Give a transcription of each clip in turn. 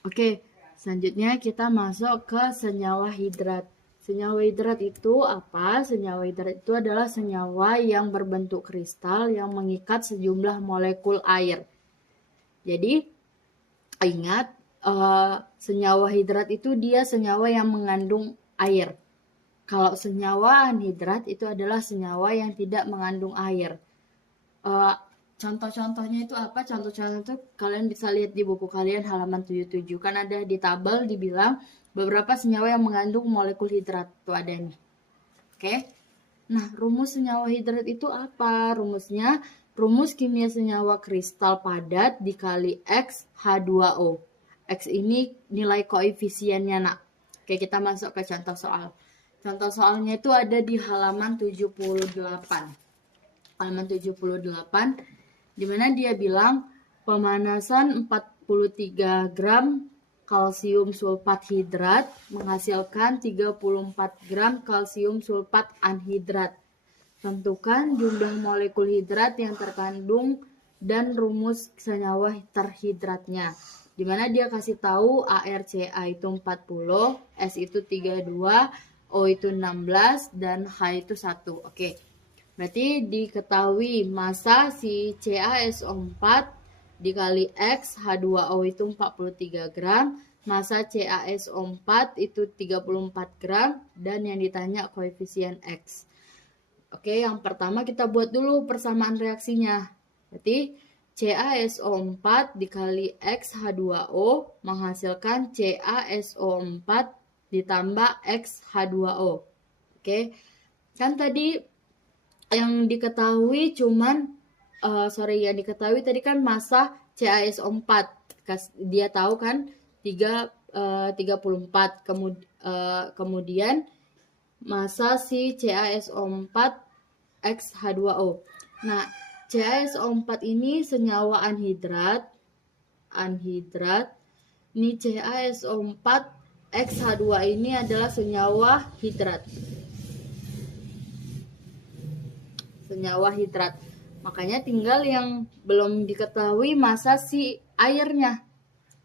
Oke, selanjutnya kita masuk ke senyawa hidrat. Senyawa hidrat itu apa? Senyawa hidrat itu adalah senyawa yang berbentuk kristal yang mengikat sejumlah molekul air. Jadi, ingat, senyawa hidrat itu dia senyawa yang mengandung air. Kalau senyawa anhidrat itu adalah senyawa yang tidak mengandung air. Eh, Contoh-contohnya itu apa? Contoh-contoh itu kalian bisa lihat di buku kalian halaman 77. Kan ada di tabel dibilang beberapa senyawa yang mengandung molekul hidrat. Tuh ada nih. Oke. Nah, rumus senyawa hidrat itu apa? Rumus kimia senyawa kristal padat dikali X H2O. X ini nilai koefisiennya, nak. Oke, kita masuk ke contoh soal. Contoh soalnya itu ada di halaman 78. Halaman 78, di mana dia bilang pemanasan 43 gram kalsium sulfat hidrat menghasilkan 34 gram kalsium sulfat anhidrat. Tentukan jumlah molekul hidrat yang terkandung dan rumus senyawa terhidratnya. Di mana dia kasih tahu ArCa itu 40, S itu 32, O itu 16, dan H itu 1. Oke. Berarti diketahui massa si CaSO4 dikali X H2O itu 43 gram, massa CaSO4 itu 34 gram, dan yang ditanya koefisien X. Oke, yang pertama kita buat dulu persamaan reaksinya. Berarti CaSO4 dikali X H2O menghasilkan CaSO4 ditambah X H2O. Oke, kan tadi yang diketahui yang diketahui tadi kan massa CaSO4. Dia tahu kan 34. Kemudian massa si CaSO4 X H2O. Nah, CaSO4 ini senyawa anhidrat. Ini CaSO4 X H2 ini adalah senyawa hidrat. Makanya tinggal yang belum diketahui massa si airnya.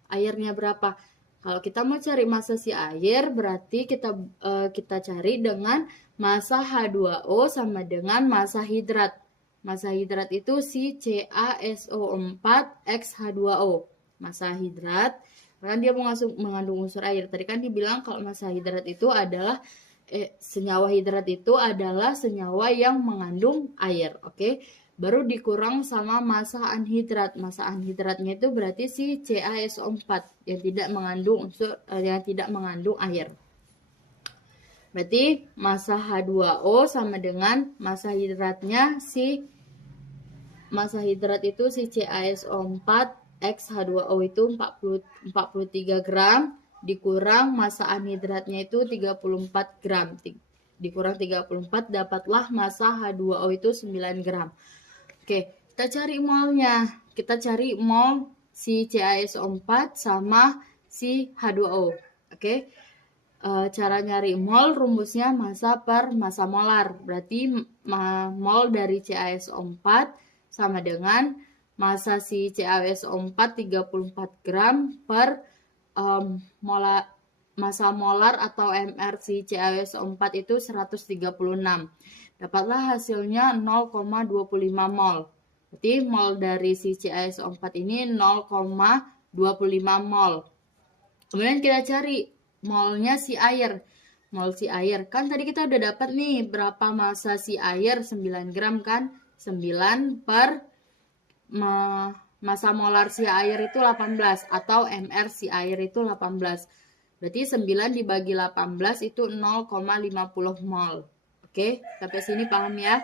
Airnya berapa? Kalau kita mau cari massa si air, berarti kita cari dengan massa H2O sama dengan massa hidrat. Massa hidrat itu si CaSO4 X H2O. Massa hidrat, karena dia mengandung unsur air. Tadi kan dibilang kalau massa hidrat itu adalah senyawa hidrat itu adalah senyawa yang mengandung air, oke? Baru dikurang sama massa anhidrat. Massa anhidratnya itu berarti si CaSO4 yang tidak mengandung air. Berarti massa H2O sama dengan massa hidratnya massa hidrat itu si CaSO4 X H2O itu 43 gram dikurang massa anhidratnya itu 34 gram. Dikurang 34 dapatlah massa H2O itu 9 gram. Oke, kita cari molnya. Kita cari mol si CaSO4 sama si H2O. Oke. Cara nyari mol rumusnya massa per massa molar. Berarti mol dari CaSO4 sama dengan massa si CaSO4 34 gram per massa molar atau mR si CaSO4 itu 136. Dapatlah hasilnya 0,25 mol. Berarti mol dari si CaSO4 ini 0,25 mol. Kemudian kita cari molnya si air. Mol si air. Kan tadi kita udah dapat nih berapa massa si air, 9 gram kan? 9 per massa molar si air itu 18 atau mR si air itu 18. Berarti 9 dibagi 18 itu 0,50 mol. Oke, sampai sini paham ya?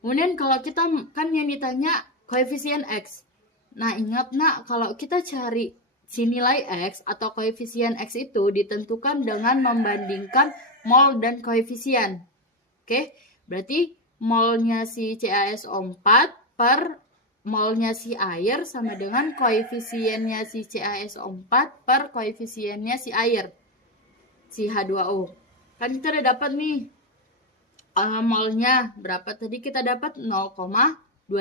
Kemudian kalau kita kan yang ditanya koefisien X. Nah, ingat nak, kalau kita cari si nilai X atau koefisien X itu ditentukan dengan membandingkan mol dan koefisien. Oke, berarti molnya si CaSO4 per molnya si air sama dengan koefisiennya si CaSO4 per koefisiennya si air, si H2O. Kan kita udah dapat nih molnya berapa tadi kita dapat 0,25.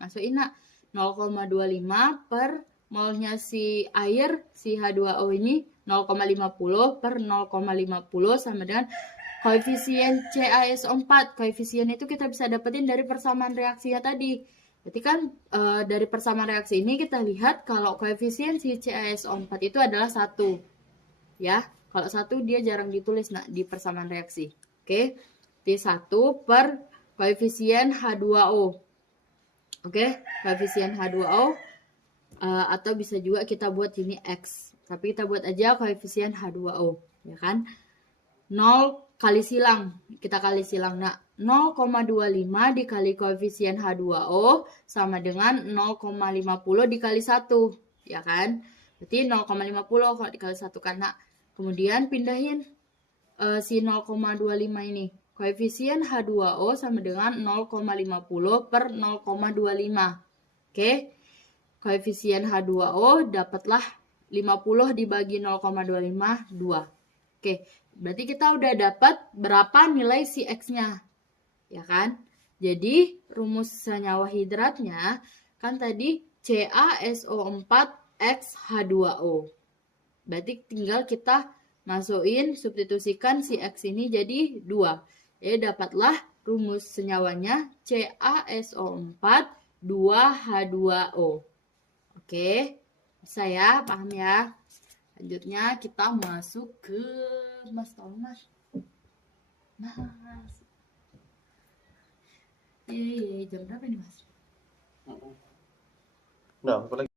Masukin nak 0,25 per molnya si air, si H2O ini 0,50 per 0,50 sama dengan koefisien CaSO4. Koefisien itu kita bisa dapetin dari persamaan reaksinya tadi. Berarti kan dari persamaan reaksi ini kita lihat kalau koefisien si CaSO4 itu adalah 1. Ya, kalau 1 dia jarang ditulis di persamaan reaksi. Oke, T 1 per koefisien H2O. Oke, koefisien H2O atau bisa juga kita buat ini X. Tapi kita buat aja koefisien H2O, ya kan? 0 kali silang, kita kali silang. Nah, 0,25 dikali koefisien H2O sama dengan 0,50 dikali 1, ya kan? Berarti 0,50 kalau dikali 1 kan. Nah, kemudian pindahin si 0,25 ini. Koefisien H2O sama dengan 0,50 per 0,25. Oke, koefisien H2O dapatlah 50 dibagi 0,25, 2. Oke, berarti kita udah dapat berapa nilai si X-nya, ya kan? Jadi, rumus senyawa hidratnya kan tadi CaSO4X H2O. Berarti tinggal kita masukin, substitusikan si X ini jadi 2. Jadi dapatlah rumus senyawanya CaSO4 2H2O. Oke, bisa ya, paham ya? Selanjutnya kita masuk ke Mas Thomas. Mas. Jam berapa nih, Mas? Nah, apa lagi?